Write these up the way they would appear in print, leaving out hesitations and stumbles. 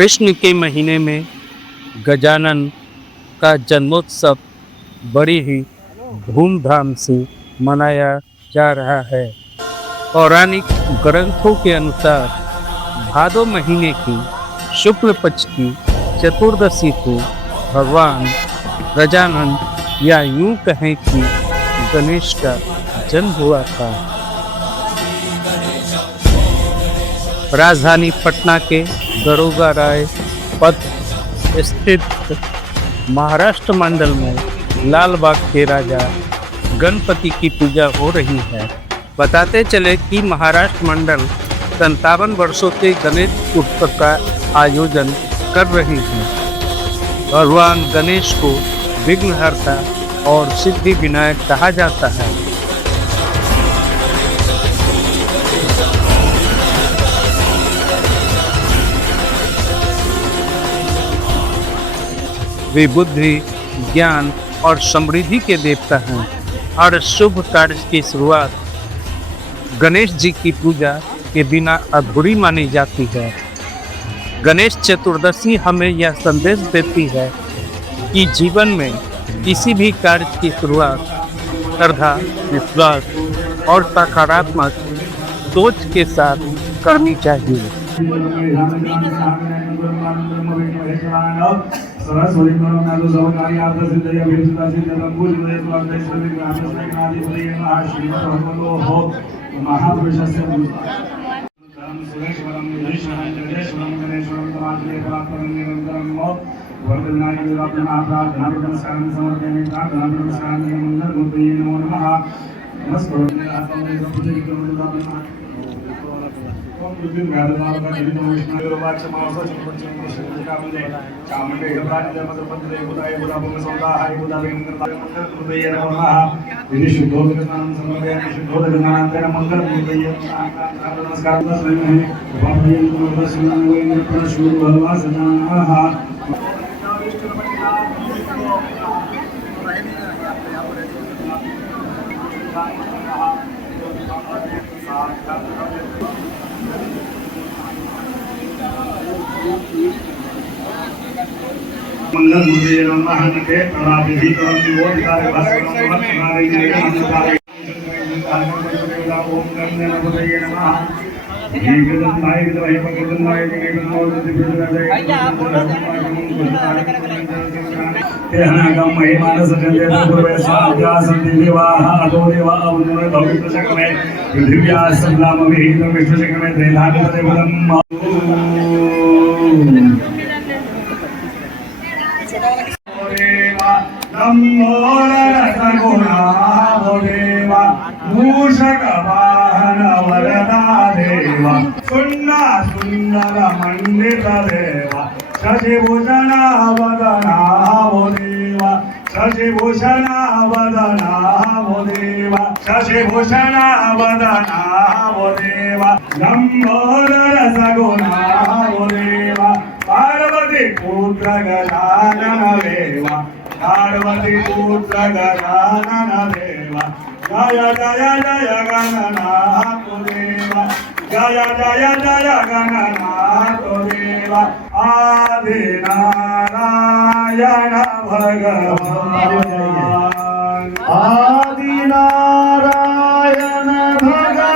कृष्ण के महीने में गजानन का जन्मोत्सव बड़ी ही धूमधाम से मनाया जा रहा है। पौराणिक ग्रंथों के अनुसार भादो महीने की शुक्ल पक्ष की चतुर्दशी को भगवान गजानन या यूं कहें कि गणेश का जन्म हुआ था। राजधानी पटना के दरोगा राय पथ स्थित महाराष्ट्र मंडल में लाल बाग के राजा गणपति की पूजा हो रही है। बताते चले कि महाराष्ट्र मंडल 57 वर्षों से गणेश उत्सव का आयोजन कर रही है। भगवान गणेश को विघ्नहर्ता और सिद्धि विनायक कहा जाता है। वे बुद्धि, ज्ञान और समृद्धि के देवता हैं और शुभ कार्य की शुरुआत गणेश जी की पूजा के बिना अधूरी मानी जाती है। गणेश चतुर्दशी हमें यह संदेश देती है कि जीवन में किसी भी कार्य की शुरुआत श्रद्धा, विश्वास और सकारात्मक सोच के साथ करनी चाहिए। मंगल मूर्तये नमः नते प्रणामि करोमि वो विकार भास्करं नमः नारायणाय ओम नमः नमः नमः जीवदन्ताय विद्महे भगवन्ताय तेहनागम महिमानस जन्ते पूर्वे स्वाध्यासं देवाः अतो देवा अवनुर भविष्य सकमे पृथिव्या संग्राम विहित विष्णु सकमे त्रैधानि देवदम् नमो रसगुणा देवा मूषक वाहन वरदा देवा सुन्ना सुंदर मंडित देवा शशिभूषणा वदना देवा शशिभूषणा वदना देवा शशिभूषणा वदना देवा नमो रसगुणा देवा पार्वती पुत्र गजानन देवा पार्वती पुत्र गजानन देवा जय जय जय गणनाथ देवा जय जय जय गणनाथ देवा आदि नारायण भगवान आदि नारायण भगवान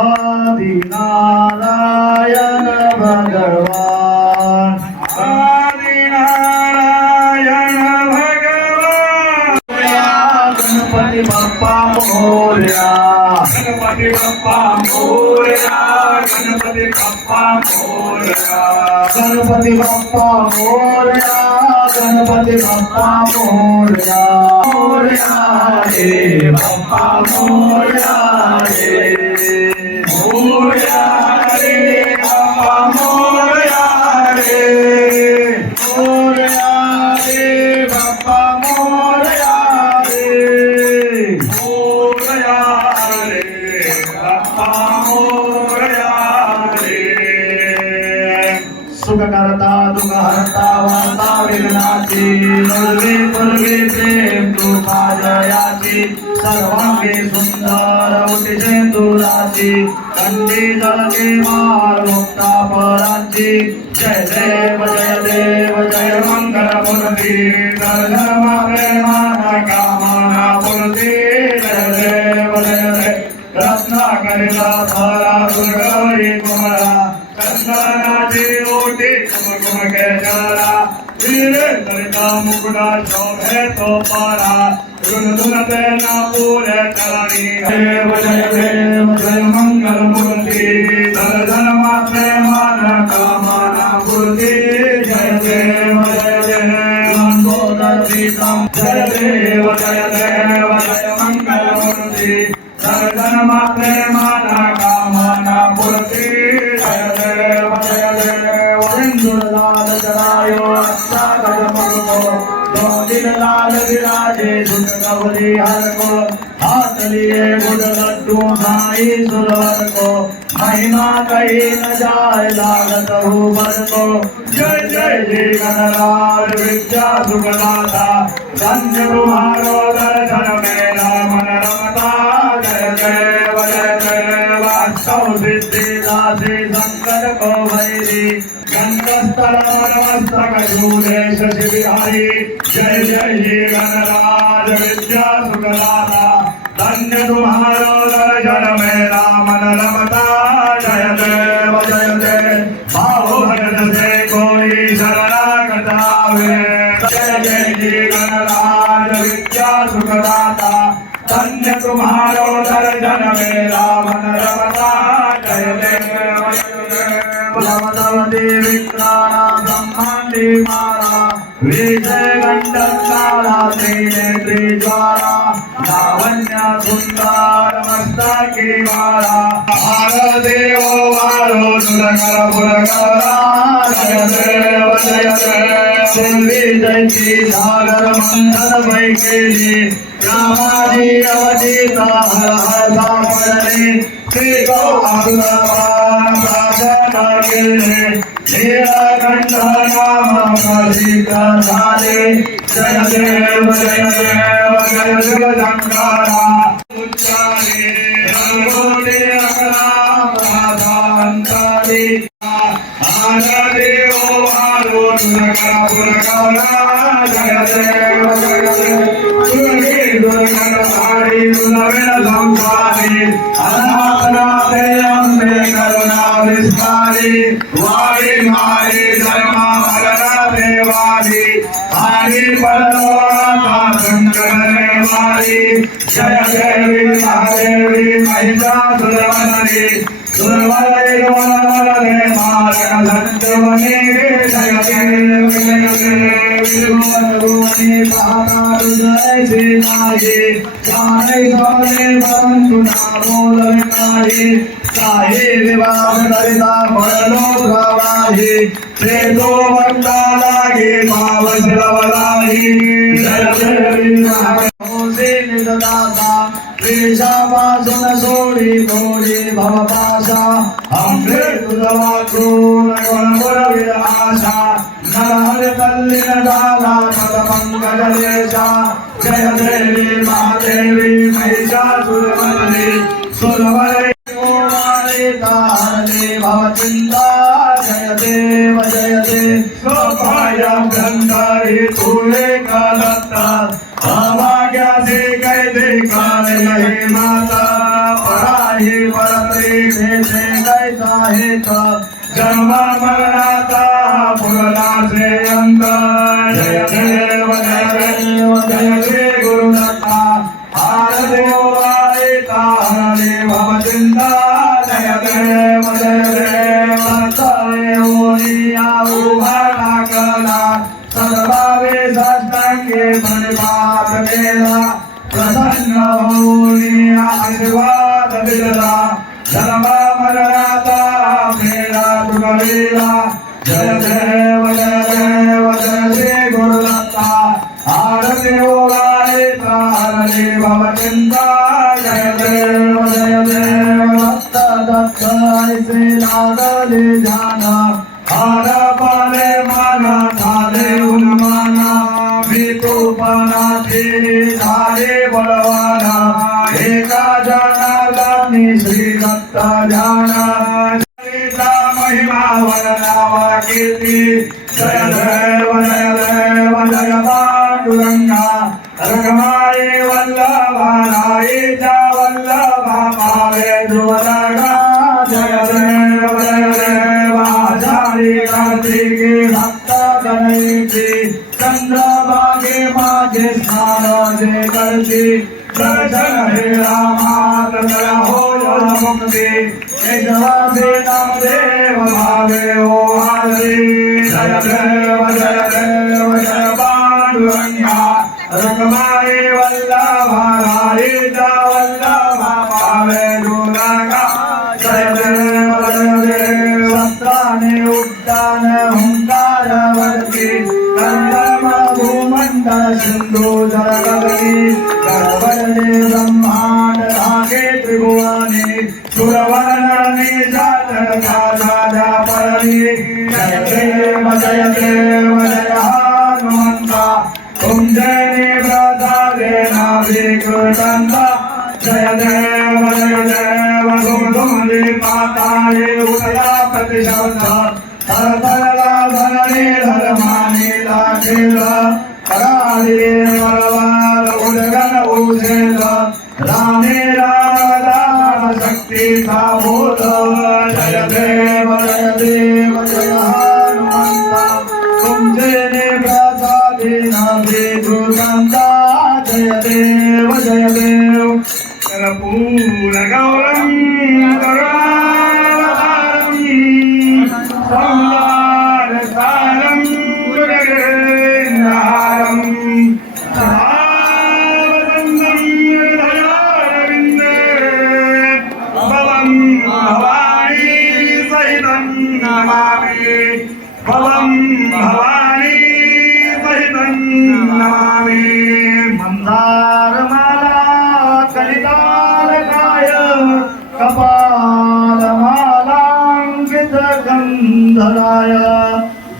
आदि नारायण भगवान आदि नारायण भगवान गणपति बप्पा मोरया गणपति बप्पा मोरया गणपति बप्पा मोरया गणपति बप्पा मोरया गणपति बप्पा मोरया मोरया रे बप्पा मोरया रे मोरया रे बप्पा मोरया रे मोरया रे बप्पा मोरया रे मोरया रे बप्पा मोरया रे सुख करता दुख हरता वार्ता विघ्नाची पूर्वे पूर्वे प्रेम तुका जयाची सर्वांगे सुंदर उठे दुराची कंडी जलती मार मुक्ता परांची जय देव जय मंगल मूर्ती धर्म प्रेमाना कामना मूर्ती जय देव रत्नाकरिता धारा दुर्गवरी कुमरा चंदनाची ओटी कुमकुम के जरा वीरेंद्रिता मुकुटा शोभे तो पारा गुणगुणते न पूरे चरणी देव जय मंगल मूर्ति धन मात्रे मान कामना मूर्ति जय देव मंगोदर सीतम जय देव जय मंगल मूर्ति धन मात्रे मान कामना मूर्ति जय देव लाल जरायो सागर मुको दो दिन लाल विराजे धुन गवली हर को हाथ लिए गुड़ लड्डू भाई सुरवर को महिमा कही न जाए लागत हो बर को जय जय गणराज विद्या सुखदाता धन्य तुम्हारो दर्शन मेरा मन रमता जय जय वास्तव सिद्धि दासी संकट को भैरी गंगस्थल नमस्तक शूले शशि बिहारी जय जय गणराज विद्या सुखदाता धन्य तुम्हारो दर्शन मेरा मन रमता जय भाव भजन से कोई शरणागत आवे जय जय गणराज विद्या सुखदाता धन्य तुम्हारो दर्शन मेरा मन रमता जय भगवती विक्राणा ब्रह्मांडी मारा विजय गंडकाला त्रिनेत्री ज्वाला लावण्य सुंदर मस्तकी वाला हर देव वारो सुरकर पुरकरा जय देव देवी जयती सागर मंथन भई केली रामाजी अवधीता हर हर सापडले श्री गौ अग्रवान प्रार्थना केले नीलकंठ नाम प्रसिद्ध झाले जय देव जय शिवशंकरा उच्चारे रंगोटे अकराम राधांतरी आनदेव वारो सुरकर पुरकरा जय देव दुर्गणधारी सुनवेन संसारी अनाथनाथे अम्बे करुणा विस्तारी वारी मारी धर्मा भरणा देवारी हरि परलोका संकटने वारी जय देवी महादेवी महिषासुरवनरी सुरवरे वनवरे मारक धन्यवने जय देवी विभुवने महाकाल जय श्रीनाये जाने सारे बंधु नामोदर नाये साहे विवाह दरिता भरलो प्रवाही प्रेतो वक्ता लागे पावश्रवलाही जय देवी महादेवी निजदाता वेशापासन सोडी थोडी भवपाशा अम्बे तुझवाक्रूण गुणगुण विलासा नरहर कल्लिन दाला पद पंकजलेशा जय देवी महादेवी महिषासुरमर्दिनी सुरवरे तारणे भवचिन्ता जय देव सोभाया गंधारी तूने कालता अभाग्या से कैदे काल नहीं माता पढ़ाई बरते भेजे कैसा है जन्म मरणाता पुरना से अंदर जय देव जय श्री गुरुदत्ता आरदेव आए तारणे भवचिन्ता जय देव सत्य होनी आऊ भला सद्भावे साष्टांगे परिपात केला प्रसन्न होनी आशीर्वाद दिला धर्म मरणाता मेरा तुकलीला जय देव जय श्री गुरुदत्ता आरती होगाए तारणे भवचिन्ता जय देव भक्त दत्त ऐसे लागले जाना हार पाले माना झाले उन्माना वितूपना थे झाले बलवाना एका जनार्दनी श्री भक्त ध्यान हरीचा महिमा वर्णावा कीर्ती जय देव जय देव जय पांडुरंगा रखमाई वल्लभा राईचा वल्लभा पावे ध्रुवरगा जय देव आचारी कार्तिकी भक्त गणेशी चंद्रभागे माझे स्नान जे करती दर्शन हे रामात तया होय मुक्ती केशवाचे नामदेव भावे हो हरी जय देव जय पांडुरंगा रखमाई वल्लभा राईचा वल्लभा पावे दुर्गा जय देव वस्त्राने उड्डाण हुंकारवरती कंदम भूमंडल सिंधू जलगगनी गणपती ब्रह्मांड धागे त्रिभुवने सुरवर्णने जातका परणी जय देव जय हनुमंता कुंजने प्रसादे नाभिकृतंता जय देव सुमधुमले पाताळे उदया प्रतिशब्दा धरधरला धरणे धर्माने लागेला कराळे वरवार उदगन उजेल रामे राम शक्तीचा बोध जय देव जय हनुमंता कुंजने प्रसादे नाभिकृतंता जय देव कर्पूरगौरं करुणावतारं संहारसारं गुरुगेन्द्रहारं सदावसन्तं हृदयारविन्दे भवं भवानी सहितं नमामि भवं भवानी सहितं नमामि मंदारमाला कलितालकाय कपालमालांकित गंधराय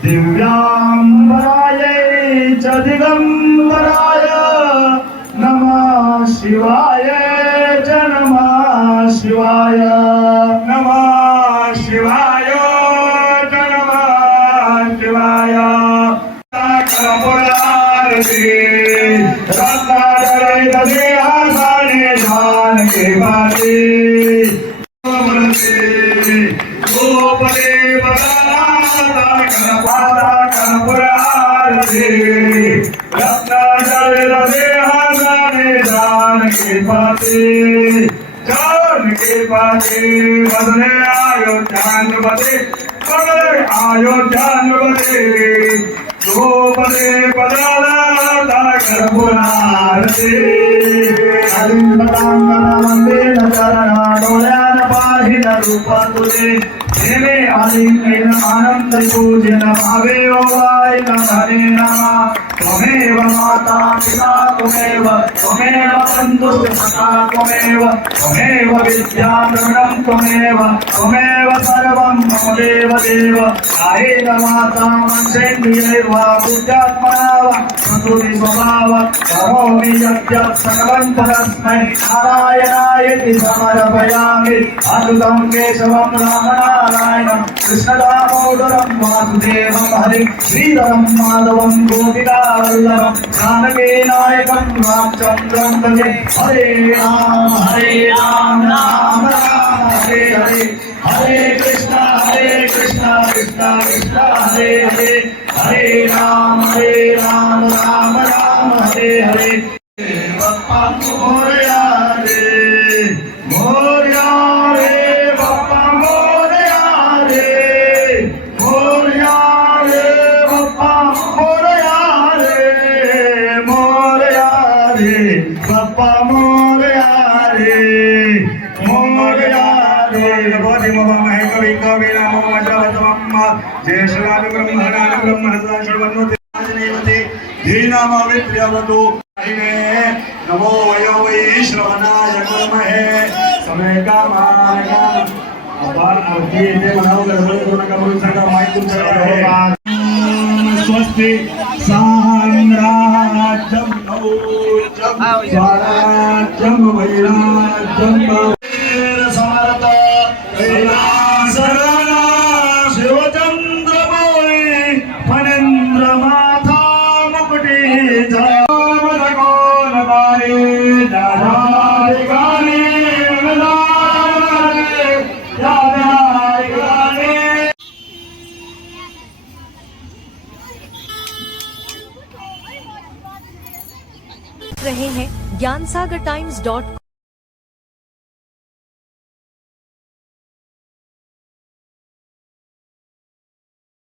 दिव्यांबराय च दिगंबराय नमः शिवाय च नमः शिवाय नमः शिवाय च नमः शिवाय कर्पूरारती के बाते गोपदे बदला कर्पादा कर्पूरारती रत्ना जल देहाने जान के बाते बदले अयोध्यानपते बदले अयोध्यानपते गोपदे बदला कर्पूरारती मंदिर चरणा डोळ्यान पाहिन रूप तुझे देवे आलिंगन आनंद पूजन भावे ओवाय हरे नमा त्वमेव माता पिता त्वमेव बंधु सखा त्वमेव विद्या द्रविणं त्वमेव सर्वं मम देव कायेन वाचा मनसेन्द्रियैर्वा बुद्ध्यात्मना वा प्रकृति स्वभाव करोमि यद्यत् सकलं परस्मै नारायणायति समर्पयामि अच्युतं केशवं रामनारायणं कृष्णदामोदरं वासुदेवं हरिं श्रीधरं माधवं गोपिकावल्लभं जानकी नायकं रामचन्द्रं भजे हरे राम राम राम हरे हरे हरे कृष्णा कृष्णा कृष्णा हरे हरे हरे राम राम राम हरे हरे बप्पा मोरया रे बप्पा मोरया रे बप्पा मोरया रे बप्पा मोरया रे भगवती मम महे कवि कवीना मम वज्रवतमम् ज्येष्ठान् ब्रह्मणान् ब्रह्मणसा श्रवन्नोति धीनामवित्र्यवतु नमो वयो वै श्रवणाय कुर्महे समय कामान अपार आरती येथे म्हणावं गडबड करू नका म्हणून सांगा माईक तुमच्याकडे आहे स्वस्ति साम्राज्यं स्वराज्यं वैराज्यं समर्थ राधाधिकारी राधाधिकारी रहे हैं ज्ञानसागर times.com